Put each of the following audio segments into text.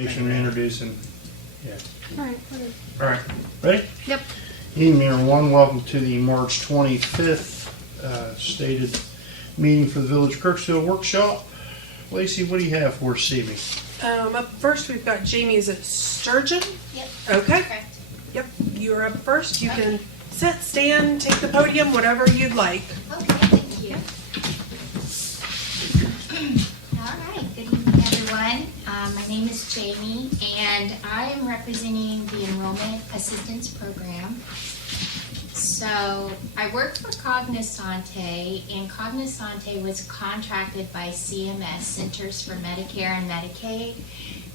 Jason, introduce him. Yeah. All right. All right. Ready? Yep. Evening, everyone. Welcome to the March 25th stated meeting for the Village of Crooksville Workshop. Lacey, what do you have for us this evening? Up first, we've got Jamie. Is it Sturgeon? Yep. Okay. Correct. Yep. You're up first. You can sit, stand, take the podium, whatever you'd like. Okay, thank you. All right, good evening, everyone. My name is Jamie, and I am representing the Enrollment Assistance Program. So I work for Cognosante, and Cognosante was contracted by CMS, Centers for Medicare and Medicaid.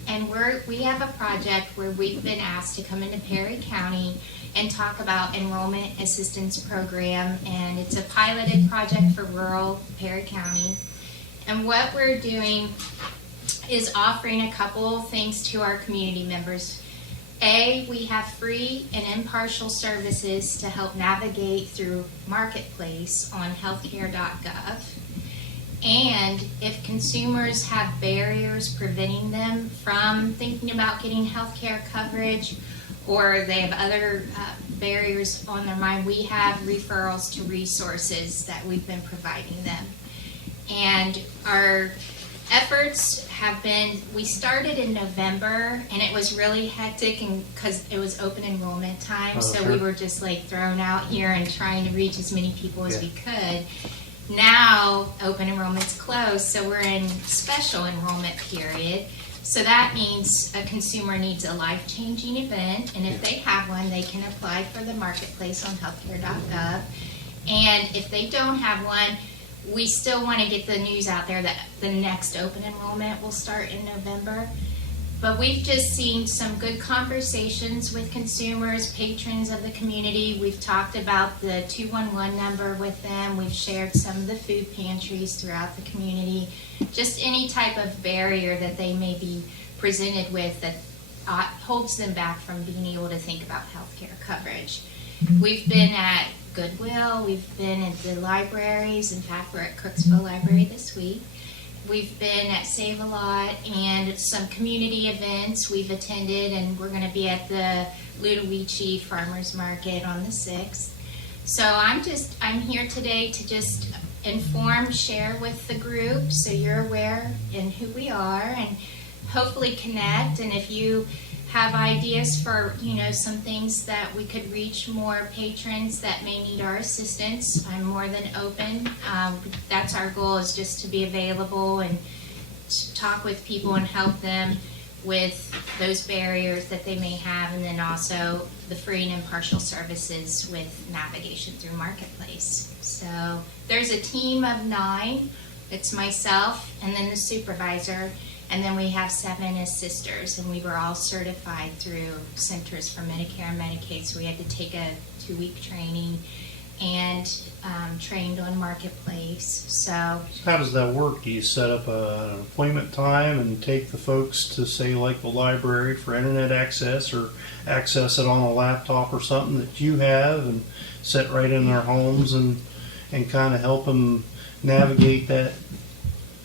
And we have a project where we've been asked to come into Perry County and talk about enrollment assistance program, and it's a piloted project for rural Perry County. And what we're doing is offering a couple things to our community members. A, we have free and impartial services to help navigate through Marketplace on healthcare.gov. And if consumers have barriers preventing them from thinking about getting healthcare coverage, or they have other barriers on their mind, we have referrals to resources that we've been providing them. And our efforts have been, we started in November, and it was really hectic because it was open enrollment time, so sure. we were just like thrown out here and trying to reach as many people as we could. Now open enrollment's closed, so we're in special enrollment period. So that means a consumer needs a life-changing event, and if they have one, they can apply for the Marketplace on healthcare.gov. And if they don't have one, we still want to get the news out there that the next open enrollment will start in November. But we've just seen some good conversations with consumers, patrons of the community. We've talked about the 211 number with them. We've shared some of the food pantries throughout the community. Just any type of barrier that they may be presented with that holds them back from being able to think about healthcare coverage. We've been at Goodwill. We've been at the libraries. In fact, we're at Crooksville Library this week. We've been at Save a Lot and some community events we've attended, and we're going to be at the Ludowici Farmers Market on the 6th. So I'm here today to just inform, share with the group so you're aware in who we are, and hopefully connect. And if you have ideas for, some things that we could reach more patrons that may need our assistance, I'm more than open. That's our goal, is just to be available and to talk with people and help them with those barriers that they may have, and then also the free and impartial services with navigation through Marketplace. So there's a team of 9. It's myself and then the supervisor. And then we have 7 assisters, and we were all certified through Centers for Medicare and Medicaid, so we had to take a 2-week training and trained on Marketplace. So How does that work? Do you set up an appointment time and take the folks to, say, like the library for internet access, or access it on a laptop or something that you have, and sit right in their homes and kind of help them navigate that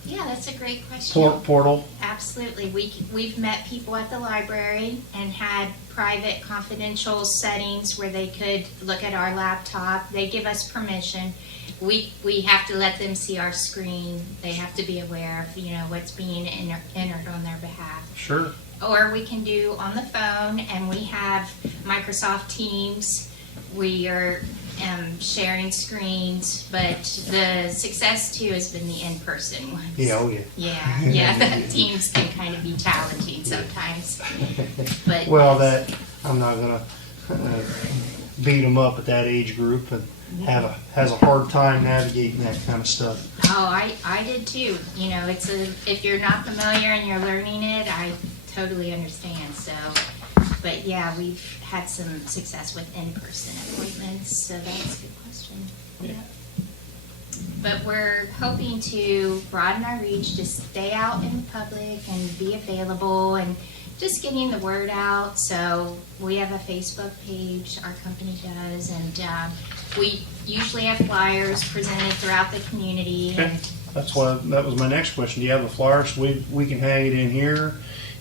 yeah, that's a great question. portal? Absolutely. We've met people at the library and had private confidential settings where they could look at our laptop. They give us permission. We have to let them see our screen. They have to be aware of what's being entered on their behalf. Sure. Or we can do on the phone, and we have Microsoft Teams. We are sharing screens, but the success too has been the in-person ones. Yeah, oh yeah. Yeah, the teams can kind of be challenging sometimes. But Well, that I'm not gonna beat them up at that age group, and has a hard time navigating that kind of stuff. oh, I did too. If you're not familiar and you're learning it, I totally understand. So, but yeah, we've had some success with in-person appointments, so that's a good question. Yeah. But we're hoping to broaden our reach, to stay out in the public and be available, and just getting the word out. So we have a Facebook page, our company does, and we usually have flyers presented throughout the community. Okay. That was my next question. Do you have the flyers? We can hang it in here,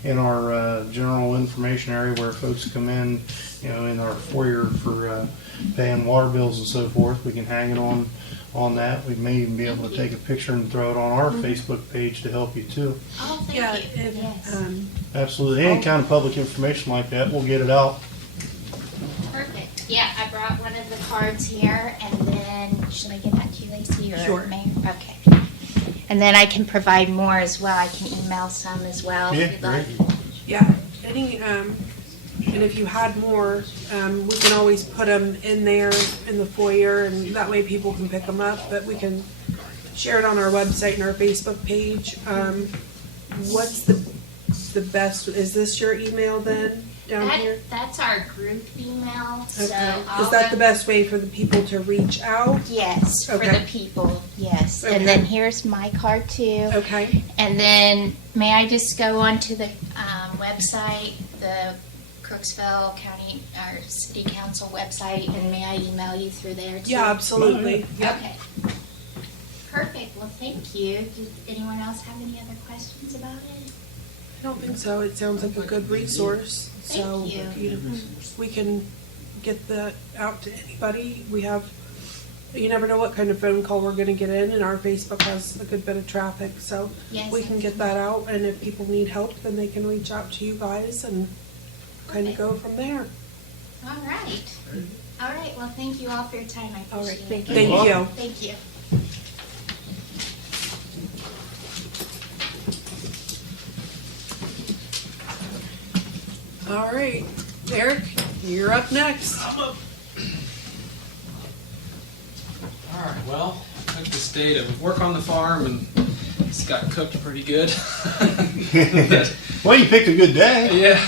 in our general information area where folks come in, in our foyer for paying water bills and so forth. We can hang it on that. We may even be able to take a picture and throw it on our Facebook page to help you too. Oh, thank Yeah, you. Yes. Absolutely. Any kind of public information like that, we'll get it out. Perfect. Yeah, I brought one of the cards here, and then should I give that to you, Lacey, or Sure. Mayor? Okay. And then I can provide more as well. I can email some as well. Yeah, if you'd like. great. Yeah, and if you had more, we can always put them in there in the foyer, and that way people can pick them up, but we can share it on our website and our Facebook page. What's the best, is this your email then, down here? That's our group email. So Okay. I'll Is that go- the best way for the people to reach out? Yes, for Okay. the people, yes. Okay. And then here's my card too. Okay, And then may I just go on to the website, the Crooksville County or City Council website, and may I email you through there too? yeah, absolutely. Yep. Okay. Perfect. Well, thank you. Does anyone else have any other questions about it? I don't think so. It sounds like a good resource. So Thank you. we can get that out to anybody. You never know what kind of phone call we're going to get in, and our Facebook has a good bit of traffic. So Yes. we can get that out, and if people need help, then they can reach out to you guys and kind of go from there. All right. All right. Well, thank you all for your time. I All right, appreciate it. thank you. Thank you. All right, Eric, you're up next. All right, well, I took this day to work on the farm and it's got cooked pretty good. Well, you picked a good day. Yeah,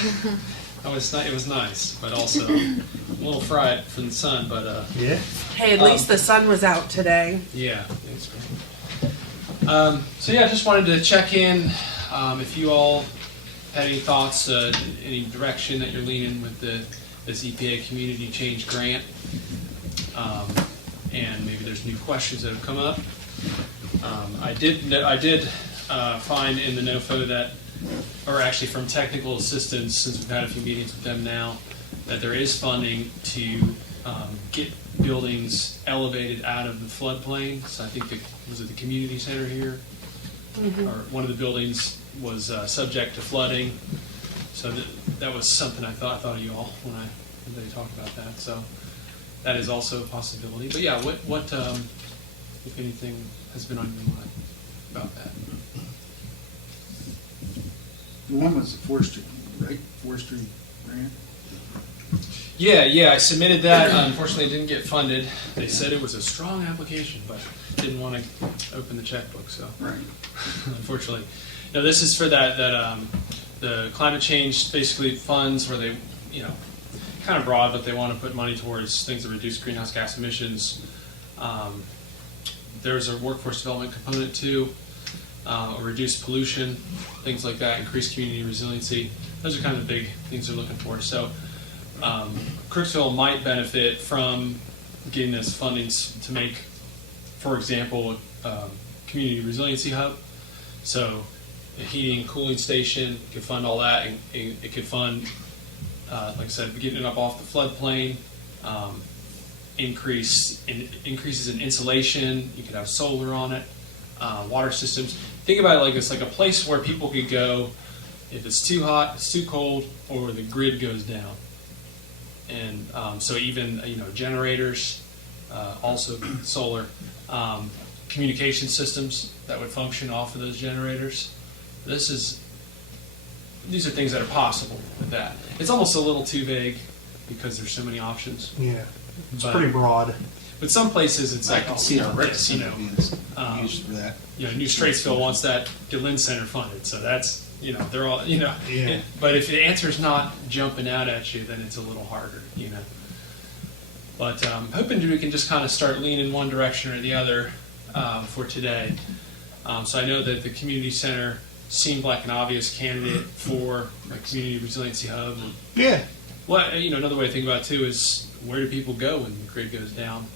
it was nice, but also a little fried from the sun, but Yeah. Hey, at least the sun was out today. yeah, it's great. So yeah, I just wanted to check in if you all had any thoughts, any direction that you're leaning with this EPA Community Change Grant, and maybe there's new questions that have come up. I did find in the NOFO that, or actually from technical assistance, since we've had a few meetings with them now, that there is funding to get buildings elevated out of the floodplain. So I think was it the community center here, or one of the buildings was subject to flooding. So that was something I thought of you all when they talked about that. So that is also a possibility. But yeah, what if anything has been on your mind about that? The one was the forestry, right? Forestry grant? Yeah, I submitted that. Unfortunately, it didn't get funded. They said it was a strong application, but didn't want to open the checkbook. So, Right. unfortunately, no. This is for that the climate change basically funds where they, kind of broad, but they want to put money towards things that reduce greenhouse gas emissions. There's a workforce development component too, reduce pollution, things like that, increase community resiliency. Those are kind of the big things they're looking for. So Crooksville might benefit from getting this funding to make, for example, a community resiliency hub. So a heating and cooling station could fund all that, and it could fund, like I said, getting it up off the floodplain, increases in insulation. You could have solar on it, water systems. Think about it like it's like a place where people could go if it's too hot, it's too cold, or the grid goes down. And so even generators, also solar, communication systems that would function off of those generators. These are things that are possible with that. It's almost a little too vague because there's so many options. Yeah. It's But- pretty broad. But some places it's I like, can see our rec this, center being used for that. New Straitsville wants that Gillen Center funded, so that's they're all Yeah. But if the answer's not jumping out at you, then it's a little harder, But hoping we can just kind of start leaning one direction or the other for today. So I know that the community center seemed like an obvious candidate for a community resiliency hub. Yeah. Well, another way to think about it too is where do people go when the grid goes down?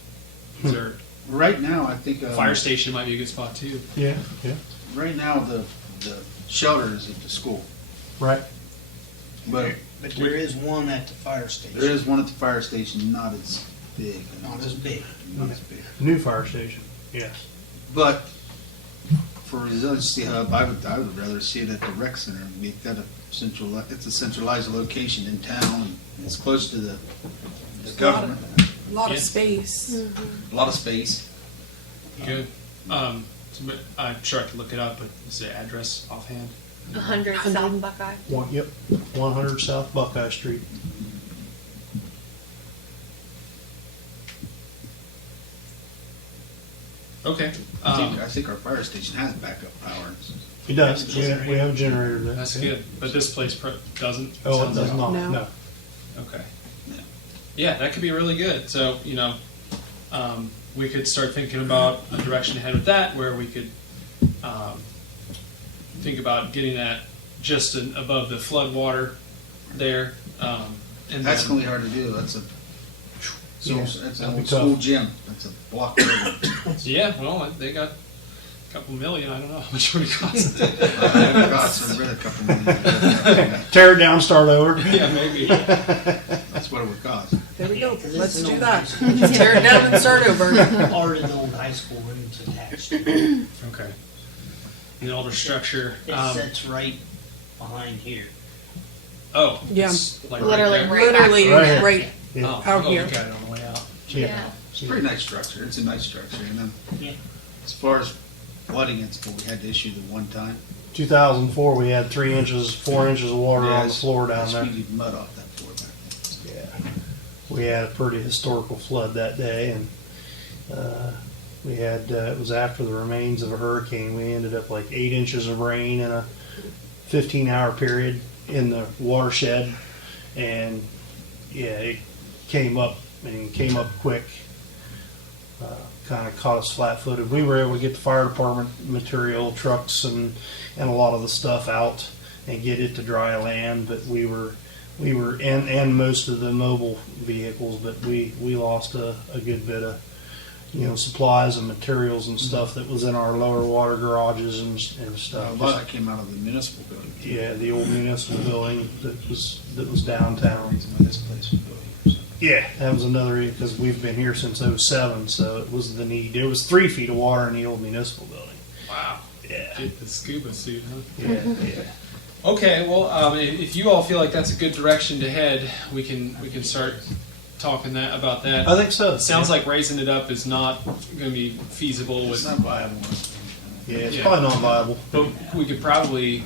Is there Right now, I think fire station might be a good spot too. Yeah. Yeah. right now the shelter is at the school. Right. But But there is one at the fire station. there is one at the fire station, not as big. Not as big. Not as big. New fire station. Yes. But for resiliency hub, I would rather see it at the rec center. We've got it's a centralized location in town, and it's close to the government. A lot Yeah. of space. A lot of space. Good. I'm sure I could look it up, but is the address offhand? 100 South Buckeye. Yep. 100 South Buckeye Street. Okay. I think our fire station has backup power. It does. We have a generator there. That's good. But this place doesn't? Oh, it Sounds does like- not. No. No. Okay. Yeah. Yeah, that could be really good. So, we could start thinking about a direction ahead with that, where we could think about getting that just above the flood water there. And That's then- going to be hard to do. That's Yeah, an that'd be old school tough. gym. That's a block building. Yeah, well, they got a couple million. I don't know how much it would cost. Gosh, I read a couple million. Tear it down, start over. Yeah, maybe. That's what it would cost. There we go. This Let's is an do old that. high school. Tear it down and start over. Part of the old high school room is attached to it. Okay. The older structure. It sits right behind here. Oh, Yeah. it's like Literally right there. right back Literally, Right here. right. Yeah. Oh, out I'll go here. look at it on the way out. Yeah. It's a pretty nice structure. It's a nice structure. And then Yeah. as far as flooding, it's what we had to issue the one time. 2004, we had 4 inches of water on the floor down there. We needed mud off that floor back then. Yeah. We had a pretty historical flood that day, and we had, it was after the remains of a hurricane. We ended up like 8 inches of rain in a 15-hour period in the watershed, and yeah, it came up quick. Kind of caught us flat-footed. We were able to get the fire department material, trucks, and a lot of the stuff out and get it to dry land. But we were and most of the mobile vehicles. But we lost a good bit of supplies and materials and stuff that was in our lower water garages and A stuff. lot of that came out of the municipal building. Yeah, the old municipal building that was downtown. Reason why this place was built here. So. Yeah, that was another reason because we've been here since '07, so it was the need. There was 3 feet of water in the old municipal building. Wow. Yeah, Get the scuba suit, huh? yeah. Okay, well, if you all feel like that's a good direction to head, we can start talking about that. I think so. It sounds like raising it up is not going to be feasible It's with, not viable. Yeah, it's Yeah. probably not viable. but we could probably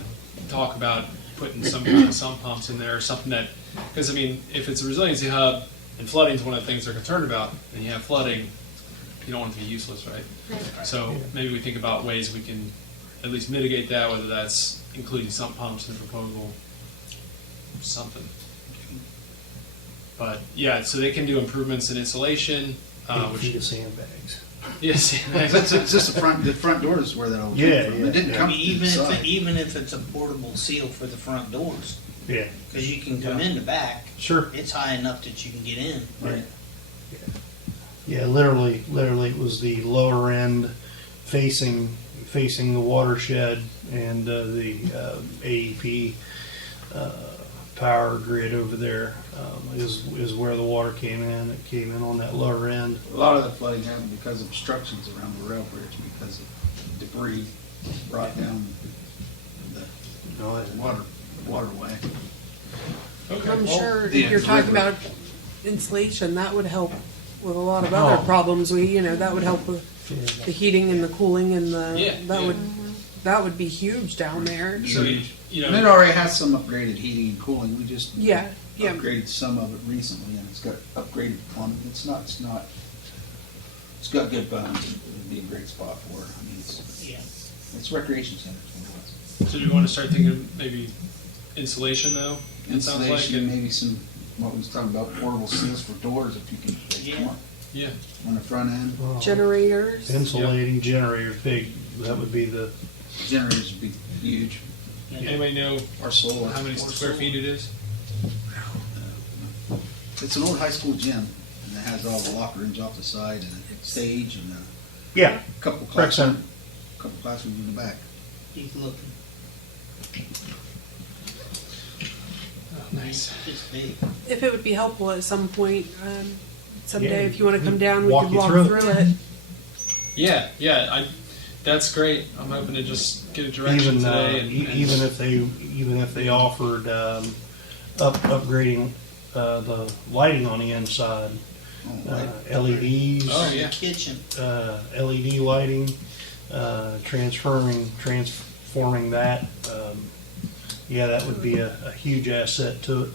talk about putting some kind of sump pumps in there or something that, because if it's a resiliency hub and flooding is one of the things they're concerned about, and you have flooding, you don't want it to be useless, right? So maybe we think about ways we can at least mitigate that, whether that's including sump pumps in the proposal, something. But yeah, so they can do improvements in insulation, 8 which feet of sandbags. yes, It's just the front door is where that all Yeah, came from. yeah, It didn't yeah. I come mean, from the side. even if it's a portable seal for the front doors, Yeah, because you can come in the back, sure. it's high enough that you can get in. Right. Yeah, literally, it was the lower end facing the watershed and the AEP power grid over there is where the water came in. It came in on that lower end. A lot of the flooding happened because of obstructions around the rail bridge because of debris brought down the No, waterway. okay. I'm sure if the you're talking river. about insulation, that would help with a lot of other Oh. problems. That would help with the heating and the cooling and that would be huge down there. So And it already has some upgraded heating and cooling. We just Yeah. upgraded some of it recently, and it's got upgraded plumbing. It's got good bones. It would be a great spot for it. I mean, Yeah. it's recreation center. So do you want to start thinking of maybe insulation though? It sounds like, Insulation, and maybe some, what we was talking about, portable seals for doors if you can make Yeah. more yeah, on the front end. Generators. Insulating generators, big. That would be the. Generators would be huge. anybody know Or solar. how many Or square solar. feet it is? It's an old high school gym, and it has all the locker rooms off the side and a stage and Yeah, a couple Rec center. classrooms in the back. He's looking. Nice. It's big. If it would be helpful at some point, someday, Yeah, if you want to come down, we walk could you walk through through it. it. Yeah. That's great. I'm hoping to just get a direction Even today. And even if they offered upgrading the lighting on the inside, LEDs, Oh, yeah. Kitchen. LED lighting, transforming that. Yeah, that would be a huge asset to it.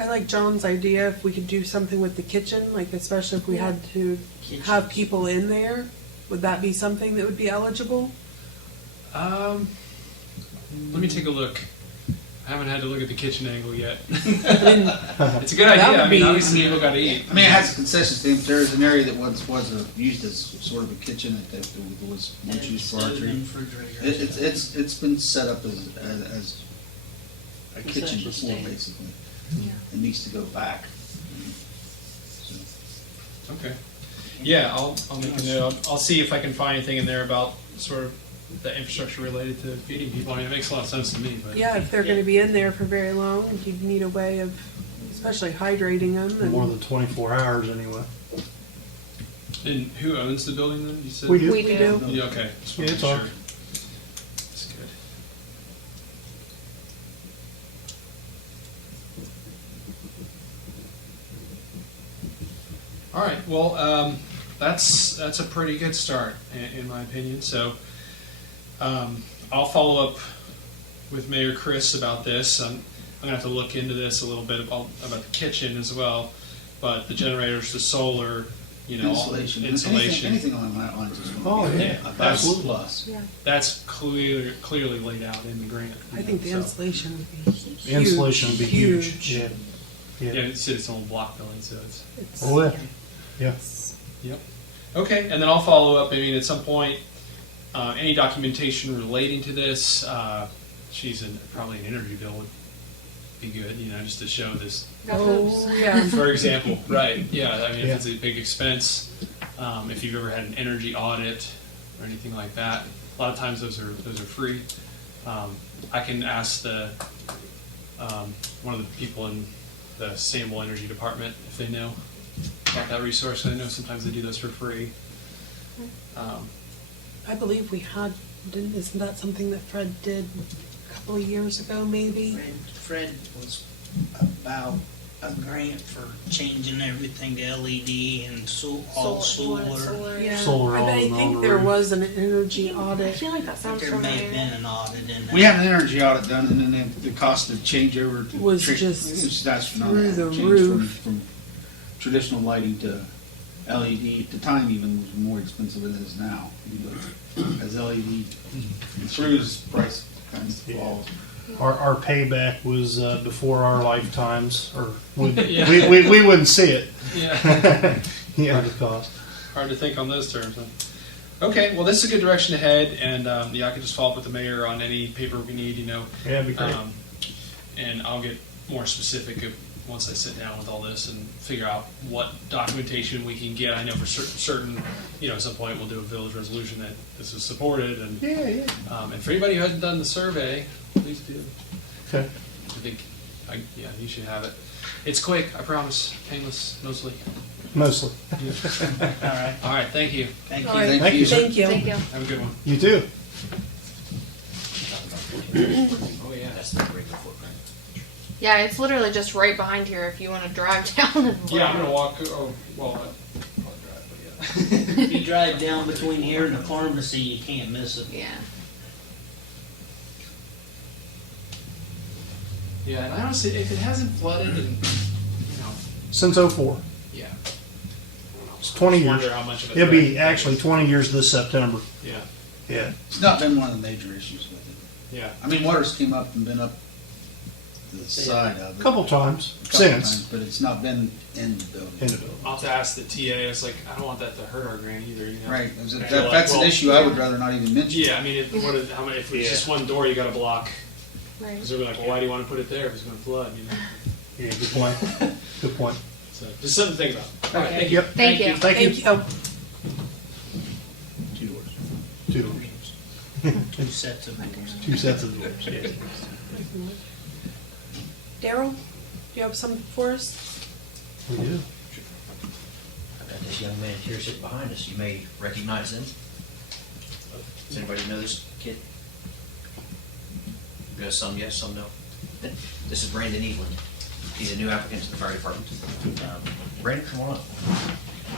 I like John's idea if we could do something with the kitchen, like especially if we had to have people in there. Would that be something that would be eligible? Let me take a look. I haven't had to look at the kitchen angle yet. I It's a good idea. would I mean, be- obviously people got to eat. I mean, it has a concession stand. There's an area that once was used as sort of a kitchen that was once used for archery. It's been set up as a kitchen Concession before, stand. basically. Yeah. It needs to go back. So, Okay. Yeah, I'll make a note. I'll see if I can find anything in there about sort of the infrastructure related to feeding people. I mean, it makes a lot of sense to me. But Yeah, if they're going to be in there for very long, you'd need a way of, especially hydrating them. And More than 24 hours anyway. And who owns the building then? You said We do. we do. Yeah, okay. Just Yeah, wanna it's make ours. sure. That's good. All right. Well, that's a pretty good start in my opinion. So I'll follow up with Mayor Chris about this. I'm gonna have to look into this a little bit about the kitchen as well, but the generators, the solar, insulation. insulation. Anything on my lines is going Oh, to be yeah. a That's- plus. That's clearly laid out in the grant. I think the So, insulation would be huge. The insulation would be huge. Yeah. yeah, it's its own block building, so it's. It's- Oh, yeah. Yeah. Yep. Okay, and then I'll follow up. I mean, at some point, any documentation relating to this, probably an energy bill would be good. Just to show this. Oh, yeah. For example, right? Yeah, I mean, Yeah. if it's a big expense, if you've ever had an energy audit or anything like that, a lot of times those are free. I can ask one of the people in the sustainable energy department if they know about that resource. I know sometimes they do those for free. I believe we had, isn't that something that Fred did a couple of years ago, maybe? Fred was about a grant for changing everything to LED and all solar. Yeah, Solar all I on think the there roof. was an energy I audit. feel like that sounds There may have familiar. been an audit in there. We had an energy audit done, and then the cost of change over to Was trick- just it was astronomical. through the Change roof. from traditional lighting to LED. At the time, even was more expensive than it is now. But as LED improves, price kind of falls. Our payback was before our lifetimes, or Yeah. we wouldn't see it. Yeah. Yeah, the cost. Hard to think on those terms. Huh? Okay, well, this is a good direction to head, and yeah, I can just follow up with the mayor on any paper we need, Yeah, it'd be great. And I'll get more specific once I sit down with all this and figure out what documentation we can get. I know for certain, at some point we'll do a village resolution that this is supported, and Yeah. and for anybody who hasn't done the survey, please do. Okay. I think, you should have it. It's quick, I promise, painless, mostly. Mostly. All right. All right, thank you. Thank All you. right. Thank you, sir. Thank you. Thank you. Have a good one. You too. Oh yeah. That's the regular footprint. Yeah, it's literally just right behind here if you want to drive down. And Yeah, I'm gonna walk. Oh, well, I'll drive, but yeah. If you drive down between here and the pharmacy, you can't miss it. Yeah. Yeah, and I honestly, if it hasn't flooded, and Since 04. yeah, It's 20 I years. wonder how much of a It'll be threat- actually 20 years this September. Yeah, Yeah. It's not been one of the major issues with it. yeah. I mean, waters came up and been up the side of it. A couple times a couple since. times, but it's not been in the building. In the building. I'll have to ask the TA. It's like I don't want that to hurt our grant either. Right. If And that- you're if like, that's well, an issue, I would rather not even mention. Yeah, I mean, if it's just one door you got to block, Right. because they're like, well, why do you want to put it there if it's going to flood? Yeah, good point. Good point. So just something to think about. All right, thank you. Yep. Thank you. Thank you. Thank you. 2 doors. 2 doors. 2 sets of doors. 2 sets of doors. Yeah. Daryl? you have some for us? We do. I've got this young man here sitting behind us. You may recognize him. Does anybody know this kid? We got some yes, some no. This is Brandon Eveland. He's a new applicant to the fire department. Brandon, come on up.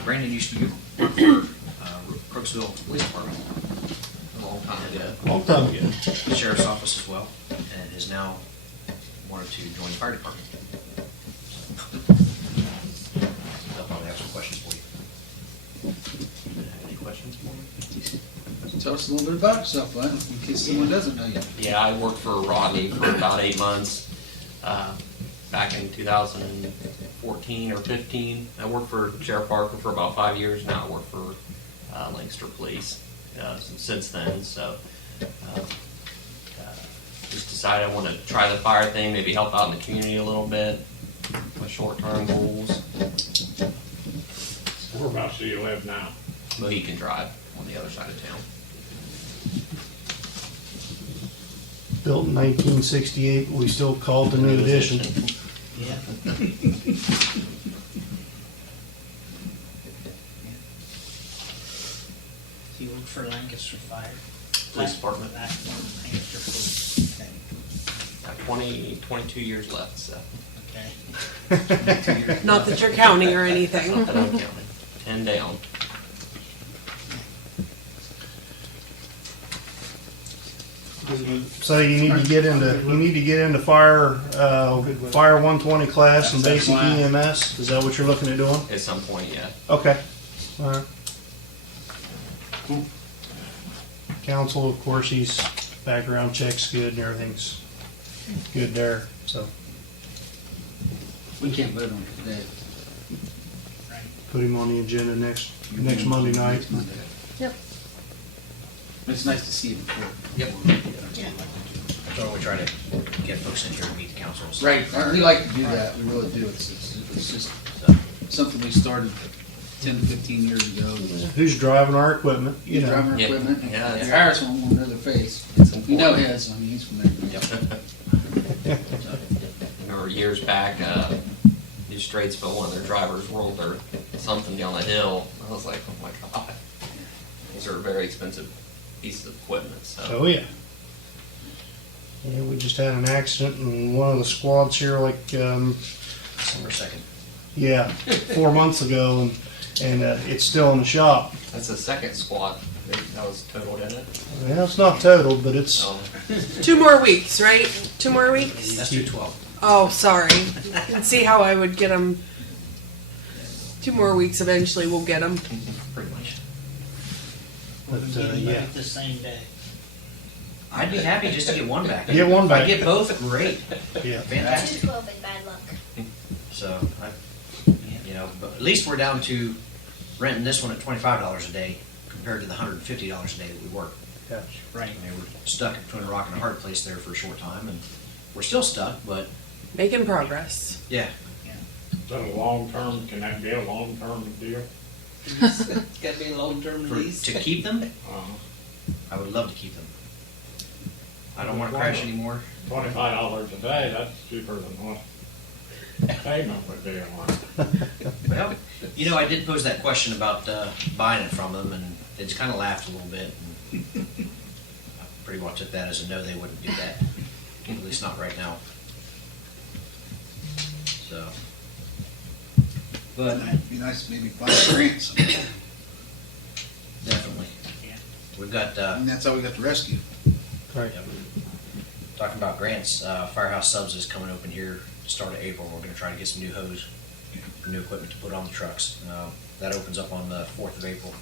Brandon used to work for Crooksville Police Department a long time ago. Long time ago. The sheriff's office as well, and has now wanted to join the fire department. I'll probably have some questions for you. Any questions for me? Tell us a little bit about yourself, bud, in case someone doesn't know you. Yeah, I worked for Rodney for about 8 months back in 2014 or 15. I worked for Sheriff Parker for about 5 years. Now I work for Lancaster Police since then. So just decided I want to try the fire thing, maybe help out in the community a little bit. My short-term goals. Whereabouts do you live now? Well, he can drive on the other side of town. Built in 1968, we still call it the new edition. Yeah. You work for Lancaster Fire? Police Department. Lancaster Police, okay. Got 22 years left, so. Okay. Not that you're counting or anything. Not that I'm counting. 10 down. So you need to get into fire 120 class and basic EMS. Is that what you're looking at doing? At some point, yeah. Okay. All right. Council, of course, he's background check's good and everything's good there. So We can't vote on it today. put him on the agenda next Monday night. Next Monday. Yep. It's nice to see you before. Yep. So we try to get folks in here to meet the councils. Right, we like to do that, we really do. It's just something we started 10 to 15 years ago. Who's driving our equipment? You drive our Yeah. equipment, Yeah, that's- Harris won't know their face. It's You know important. his, I mean, he's from there. Remember years back, New Straitsville, one of their drivers rolled their something down the hill. I was like, oh my God. These are very expensive pieces of equipment, so. Oh yeah. Yeah, we just had an accident in one of the squads here, like December 2nd. yeah, 4 months ago, and it's still in the shop. That's the second squad that was totaled in it. Yeah, it's not totaled, but it's So, 2 more weeks, right? 2 more weeks? That's 212. Oh, sorry. You can see how I would get them. 2 more weeks, eventually we'll get them. Pretty much. Oh, We'll But, get them yeah. back the same day. I'd be happy just to get one back. Get one back. If I get both, great. yeah. Fantastic. 212 is bad luck. So, but at least we're down to renting this one at $25 a day compared to the $150 a day that we work. Right. I mean, we're stuck between a rock and a hard place there for a short time, and we're still stuck, but Making progress. yeah. Is that a long-term, can that be a long-term deal? It's gotta be a long-term For, lease. to keep them, Uh, I would love to keep them. I don't want to crash anymore. $25 a day, that's cheaper than what payment would be on it. Well, I did pose that question about buying it from them, and they just kind of laughed a little bit. And I pretty well took that as a no, they wouldn't do that. At least not right now. So, but It'd be nice to maybe buy grants. definitely, Yeah. we've got. And that's how we got the rescue. Right. Talking about grants, Firehouse Subs is coming open here start of April. We're going to try to get some new hose, new equipment to put on the trucks. That opens up on the 4th of April.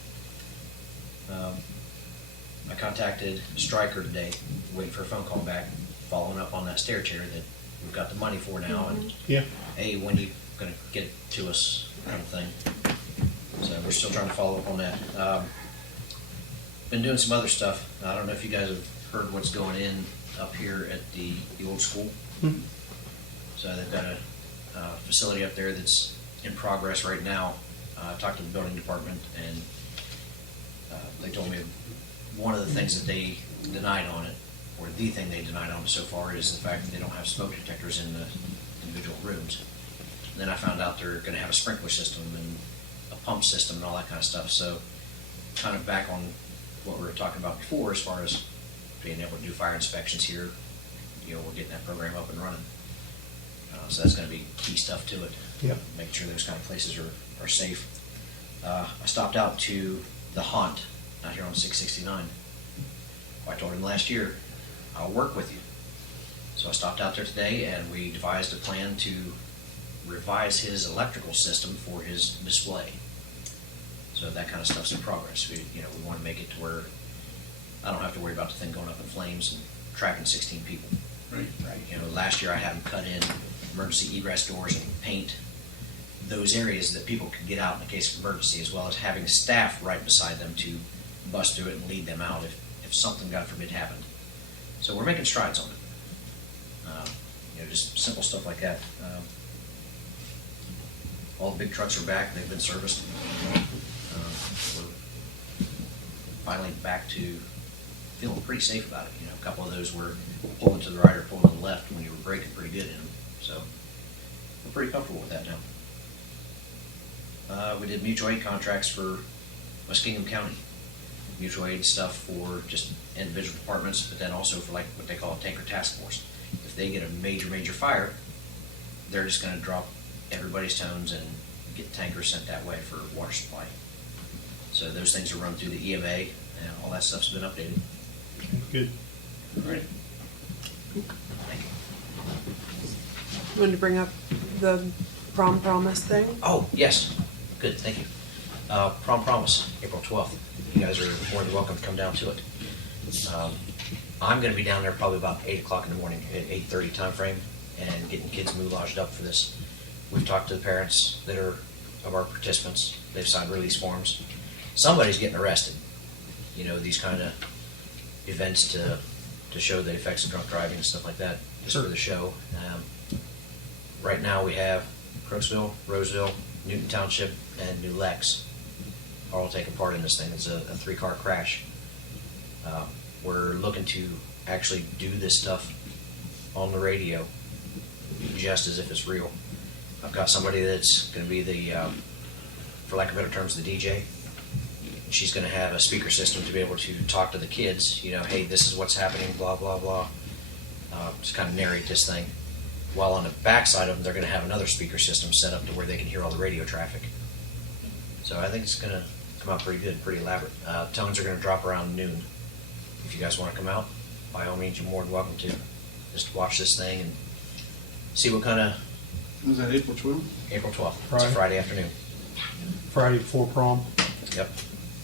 I contacted Stryker today, waiting for a phone call back, following up on that stair chair that we've got the money for now. And Yeah. hey, when are you going to get it to us, kind of thing. So we're still trying to follow up on that. Been doing some other stuff. I don't know if you guys have heard what's going in up here at the old school. Mhm. So they've got a facility up there that's in progress right now. I talked to the building department, and they told me one of the things that they denied on it, or the thing they denied on it so far, is the fact that they don't have smoke detectors in the individual rooms. And then I found out they're gonna have a sprinkler system and a pump system and all that kind of stuff, so kind of back on what we were talking about before as far as being able to do fire inspections here, you know, we're getting that program up and running. So that's gonna be key stuff to it. Yep. Making sure those kind of places are safe. I stopped out to the Haunt out here on 669. I told him last year, I'll work with you. So I stopped out there today and we devised a plan to revise his electrical system for his display. So that kind of stuff's in progress. We want to make it to where I don't have to worry about the thing going up in flames and tracking 16 people. Right. You know, last year I had him cut in emergency egress doors and paint those areas that people could get out in the case of emergency, as well as having staff right beside them to bust through it and lead them out if something, God forbid, happened. So we're making strides on it. Just simple stuff like that. All the big trucks are back. They've been serviced. We're finally back to feeling pretty safe about it. You know, a couple of those were pulling to the right or pulling to the left when you were braking pretty good in them. So we're pretty comfortable with that now. We did mutual aid contracts for Muskingum County. Mutual aid stuff for just individual departments, but then also for like what they call a tanker task force. If they get a major fire, they're just going to drop everybody's tones and get tankers sent that way for water supply. So those things are run through the EMA, and all that stuff's been updated. Good. All right. Thank you. Wanted to bring up the prom promise thing. Oh, yes. Good, thank you. Prom Promise, April 12th. You guys are more than welcome to come down to it. I'm going to be down there probably about 8 o'clock in the morning, at 8:30 time frame, and getting kids moulaged up for this. We've talked to the parents that are of our participants. They've signed release forms. Somebody's getting arrested. You know, these kind of events to show the effects of drunk driving and stuff like that, just for the show. Right now we have Crooksville, Roseville, Newton Township, and New Lex are all taking part in this thing. It's a 3-car crash. We're looking to actually do this stuff on the radio, just as if it's real. I've got somebody that's going to be the, for lack of better terms, the DJ. She's going to have a speaker system to be able to talk to the kids, you know, hey, this is what's happening, blah, blah, blah. Just kind of narrate this thing. While on the backside of them, they're going to have another speaker system set up to where they can hear all the radio traffic. So I think it's going to come out pretty good, pretty elaborate. Tones are going to drop around noon. If you guys want to come out, by all means, you're more than welcome to. Just watch this thing and see what kind of... Was that April 12th? April 12th. It's Friday. a Friday afternoon. Friday before prom. Yep.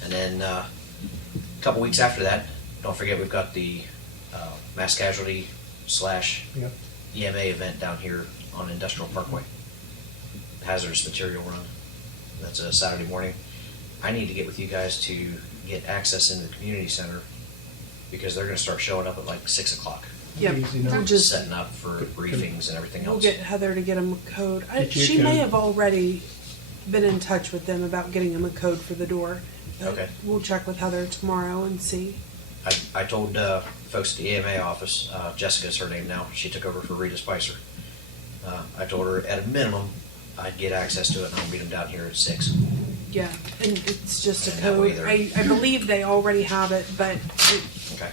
And then a couple weeks after that, don't forget we've got the mass casualty / Yep. EMA event down here on Industrial Parkway. Hazardous material run. That's a Saturday morning. I need to get with you guys to get access into the community center because they're going to start showing up at like 6 o'clock. Yep. Easy enough. We'll just Setting up for briefings and everything we'll else. get Heather to get them a code. Get you a She may code. have already been in touch with them about getting them a code for the door. But Okay. We'll check with Heather tomorrow and see. I told folks at the EMA office, Jessica's her name now, she took over for Rita Spicer. I told her at a minimum I'd get access to it and I'll meet them down here at 6. Yeah, and it's just a And that way code. they're- I believe they already have it, but Okay.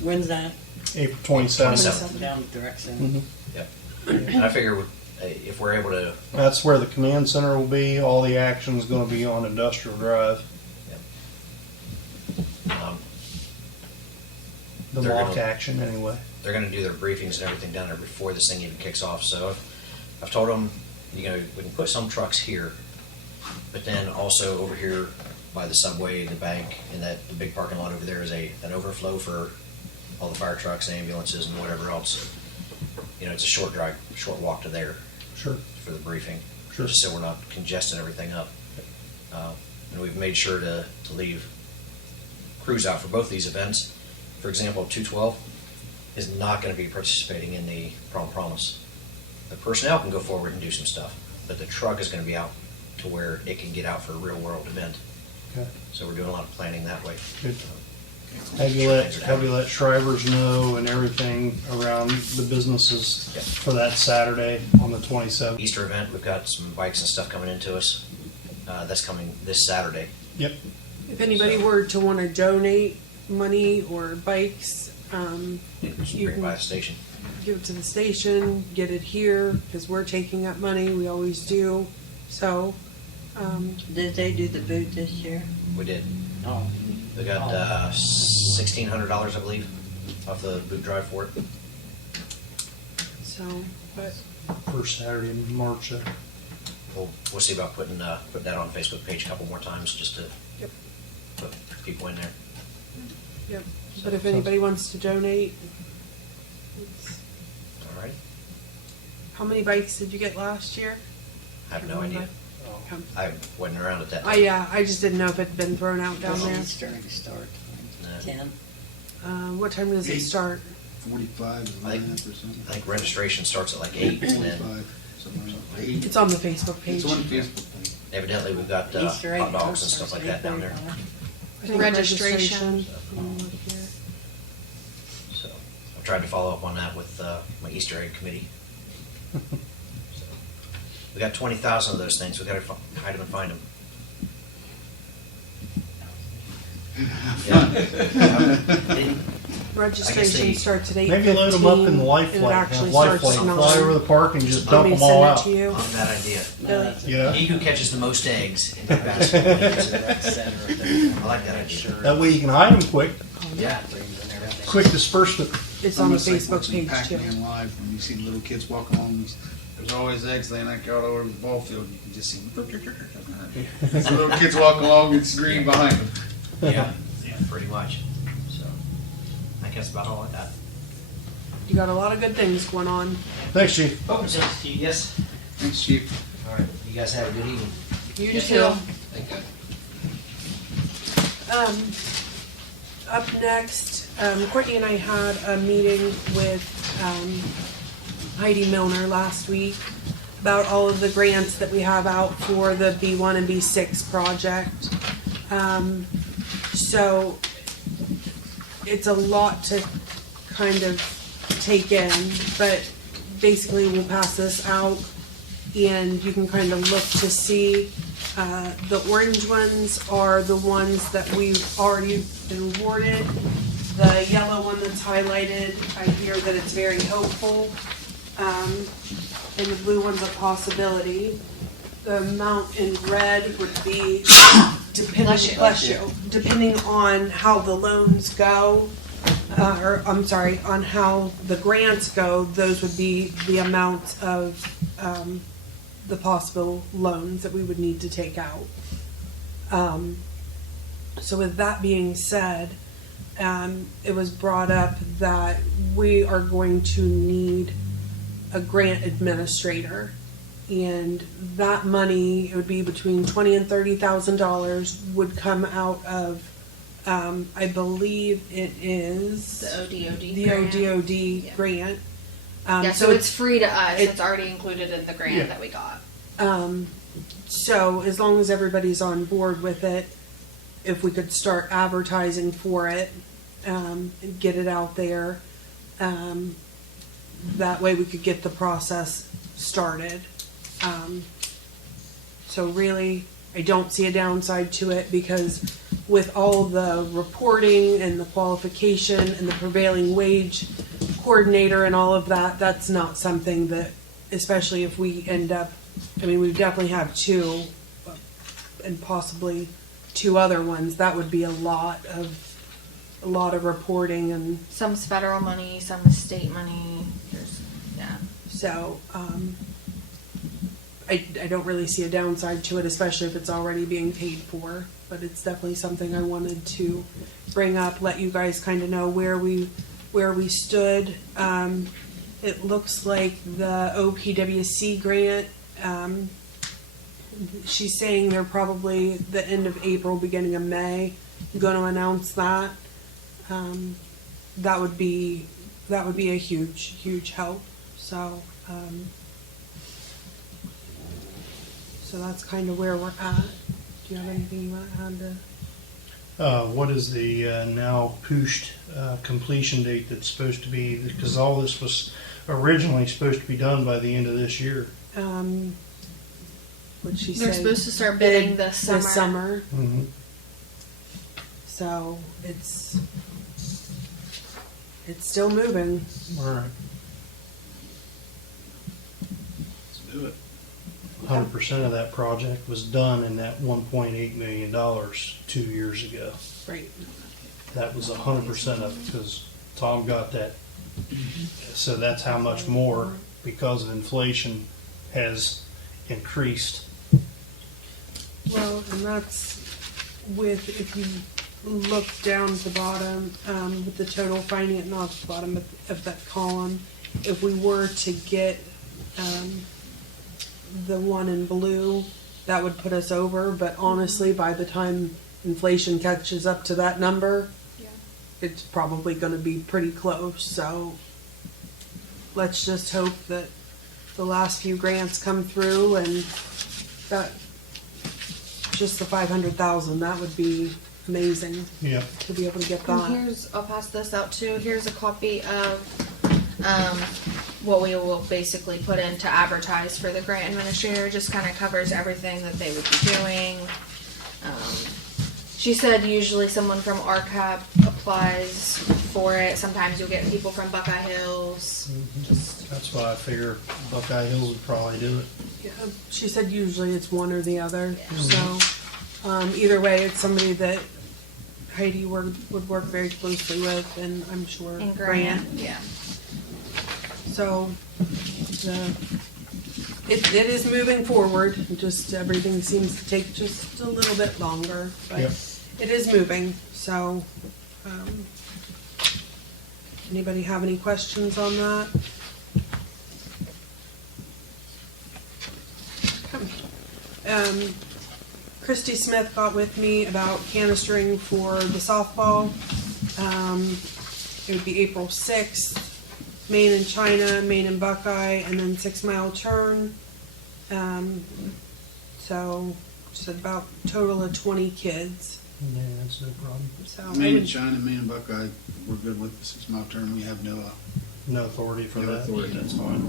When's that? April 27th. 27th. Down at the rec center. Mhm. Yep. And I figure if we're able to, That's where the command center will be. All the action's going to be on Industrial Drive. The They're mock gonna- action, anyway. they're going to do their briefings and everything down there before this thing even kicks off. So I've told them, you know, we can put some trucks here, but then also over here by the subway, the bank, and the big parking lot over there is an overflow for all the fire trucks, ambulances, and whatever else. You know, it's a short walk to there Sure. for the briefing, Sure. just so we're not congesting everything up. And we've made sure to leave crews out for both these events. For example, 212 is not going to be participating in the Prom Promise. The personnel can go forward and do some stuff, but the truck is going to be out to where it can get out for a real world event. Okay. So we're doing a lot of planning that way. Good. Have you let Shrivers know and everything around the businesses Yep. for that Saturday on the 27th? Easter event, we've got some bikes and stuff coming into us. That's coming this Saturday. Yep. If anybody were to want to donate money or bikes, Just You bring can- by the station. give it to the station, get it here, because we're taking up money, we always do. So, Did they do the boot this year? We did. Oh, We got $1,600, I believe, off the boot drive for it. so, but First Saturday in March. We'll see about putting that on the Facebook page a couple more times just to Yep. put people in there. Yep. But if anybody wants to donate, All right. how many bikes did you get last year? I have no idea. Okay. I wasn't around at that time. I just didn't know if it had been thrown out down there. Easter egg start, No. 10. What time does it start? 45 is I think- lineup or something. I think registration starts at like 8, and then 45, something like that. It's on the Facebook page. It's on Facebook page. evidently we've got Easter egg hot dogs and toast stuff like starts that down there. 8:35. I think Registration. Look here. So I've tried to follow up on that with my Easter egg committee. So, we got 20,000 of those things. We got to hide them and find them. Yeah. Registration they- starts at 8:15. Maybe load them up in the life and it flight. actually Have life starts flight at fly 9. over the park and just Want dump me to them all send it out. to you? Not a bad idea. Billy? Yeah. He who catches the most eggs in the basket wins. I like that idea. That way you can hide them quick. Yeah. Quick disbursement. It's on the Almost like Facebook watching page too. Pac-Man live, when you see the little kids walking along, there's always eggs laying out all over the ball field. You can just see the little kids walking along, it's green behind them. Yeah, pretty much. So I guess about all I got. You got a lot of good things going on. Thanks, Chief. Open session, yes. Thanks, Chief. All right, you guys have a good evening. You You too. too. Up next, Courtney and I had a meeting with Heidi Milner last week about all of the grants that we have out for the B1 and B6 project. So it's a lot to kind of take in, but basically we'll pass this out and you can kind of look to see. The orange ones are the ones that we've already been awarded. The yellow one that's highlighted, I hear that it's very hopeful. And the blue one's a possibility. The amount in red would be depending on how the loans go, on how the grants go, those would be the amount of, the possible loans that we would need to take out. So with that being said, it was brought up that we are going to need a grant administrator. And that money, it would be between $20,000 and $30,000, would come out of, I believe it is The ODOD. the grant. ODOD Yeah. grant. Yeah, so it's free to us. it- It's already included in the grant Yeah. that we got. So as long as everybody's on board with it, if we could start advertising for it, and get it out there, that way we could get the process started. So really, I don't see a downside to it because with all the reporting and the qualification and the prevailing wage coordinator and all of that, that's not something that, especially if we end up, I mean, we definitely have two and possibly two other ones. That would be a lot of reporting, and Some's federal money, some is state money. There's, yeah. so I don't really see a downside to it, especially if it's already being paid for. But it's definitely something I wanted to bring up, let you guys kind of know where we stood. It looks like the OPWC grant, she's saying they're probably the end of April, beginning of May, going to announce that. That would be a huge help. So so that's kind of where we're at. Do you have anything you want to add to? What is the now pushed completion date that's supposed to be? Because all this was originally supposed to be done by the end of this year. What'd she They're say? supposed to start bidding this summer. This summer. Mm-hmm. So it's still moving. All right. Let's do it. 100% of that project was done in that $1.8 million 2 years ago. Right. That was 100% of it because Tom got that. So that's how much more, because of inflation, has increased. Well, and that's with, if you look down at the bottom, with the total finance, not the bottom of that column, if we were to get the one in blue, that would put us over, but honestly, by the time inflation catches up to that number, it's probably going to be pretty close. So let's just hope that the last few grants come through, and that just the 500,000, that would be amazing. Yeah. To be able to get And that. here's, I'll pass this out too. Here's a copy of what we will basically put in to advertise for the grant administrator. Just kind of covers everything that they would be doing. She said usually someone from RCAP applies for it. Sometimes you'll get people from Buckeye Hills. That's why I figure Buckeye Hills would probably do it. Yeah, she said usually it's one or the other. So either way, it's somebody that Heidi would work very closely with, and I'm sure And Grant, yeah. So it is moving forward. Just everything seems to take just a little bit longer, but Yep. it is moving. So anybody have any questions on that? Christy Smith got with me about canistering for the softball. It would be April 6th. Maine and China, Maine and Buckeye, and then 6 Mile Turn. So just about a total of 20 kids. Yeah, that's no problem. So Maine and China, Maine and Buckeye, we're good with the 6 mile turn. We have no authority for No that. authority. That's fine.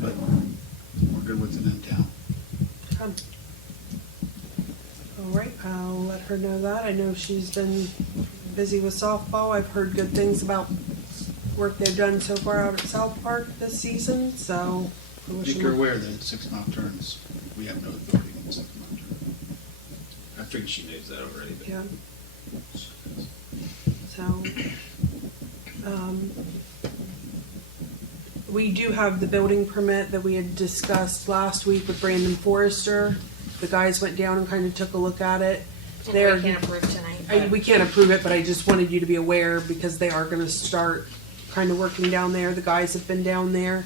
but we're good with it in town. All right, I'll let her know that. I know she's been busy with softball. I've heard good things about work they've done so far out at South Park this season, so I wish If them you're luck. aware that 6 mile turns, we have no authority on 6 mile turn. I figured she knows that already, but. Yeah. So, we do have the building permit that we had discussed last week with Brandon Forrester. The guys went down and kind of took a look at it. And They're, we can't approve tonight. we can't approve it, but I just wanted you to be aware because they are gonna start kind of working down there. The guys have been down there.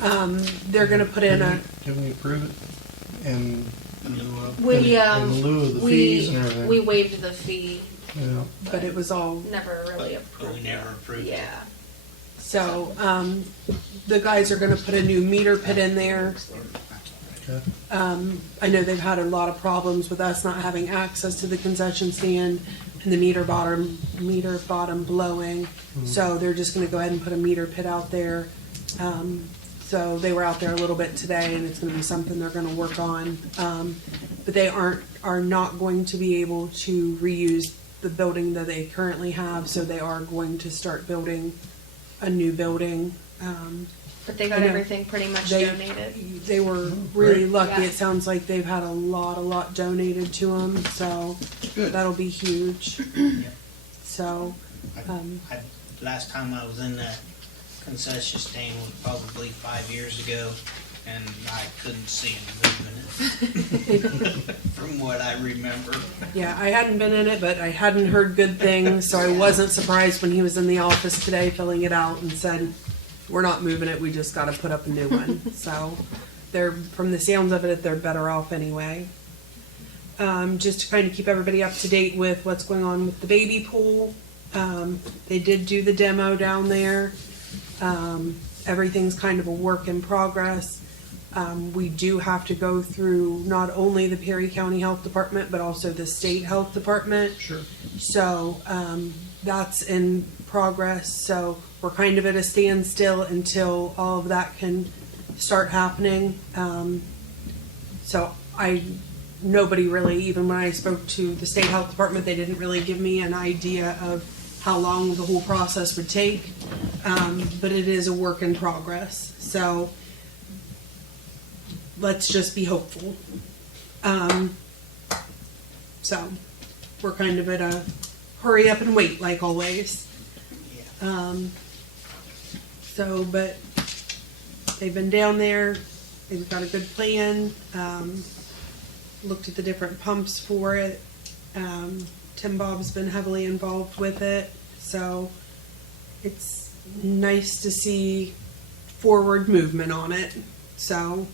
They're gonna put in a, Can we approve it? And We in lieu of the fees and everything. we waived the fee, Yeah. but it was all, never really But approved. we never approved it. Yeah. so, the guys are gonna put a new meter pit in there. Okay. I know they've had a lot of problems with us not having access to the concession stand and the meter bottom blowing. So they're just gonna go ahead and put a meter pit out there. So they were out there a little bit today, and it's gonna be something they're gonna work on. But they are not going to be able to reuse the building that they currently have, so they are going to start building a new building. But they got I know. everything pretty much They- donated. They were really Great. lucky. Yeah. It sounds like they've had a lot donated to them, so Good. that'll be huge. Yeah. So, Last time I was in that concession stand was probably 5 years ago, and I couldn't see him moving it. From what I remember. yeah, I hadn't been in it, but I hadn't heard good things, so I wasn't surprised when he was in the office today filling it out and said, "We're not moving it, we just gotta put up a new one." So, they're, from the sounds of it, they're better off anyway. Just to kind of keep everybody up to date with what's going on with the baby pool. They did do the demo down there. Everything's kind of a work in progress. We do have to go through not only the Perry County Health Department, but also the state health department. Sure. So that's in progress. So we're kind of at a standstill until all of that can start happening. So nobody really, even when I spoke to the state health department, they didn't really give me an idea of how long the whole process would take. But it is a work in progress. So let's just be hopeful. So we're kind of at a hurry up and wait, like always. But they've been down there. They've got a good plan. Looked at the different pumps for it. Tim Bob's been heavily involved with it. So it's nice to see forward movement on it. So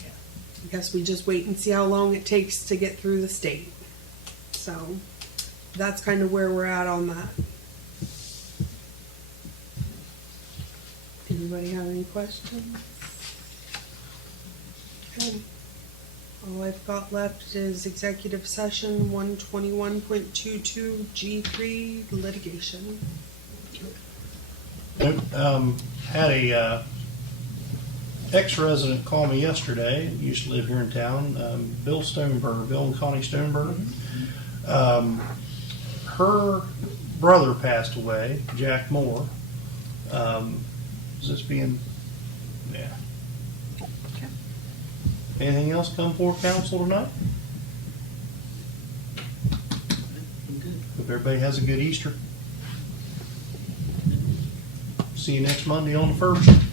I guess we just wait and see how long it takes to get through the state. So that's kind of where we're at on that. Anybody have any questions? Okay. All I've got left is executive session 121.22 G3 litigation. Had a ex-resident call me yesterday, used to live here in town, Bill and Connie Stoneberg. Her brother passed away, Jack Moore. Is this being, yeah. Okay. Anything else come before council tonight? Hope everybody has a good Easter. See you next Monday on the 1st.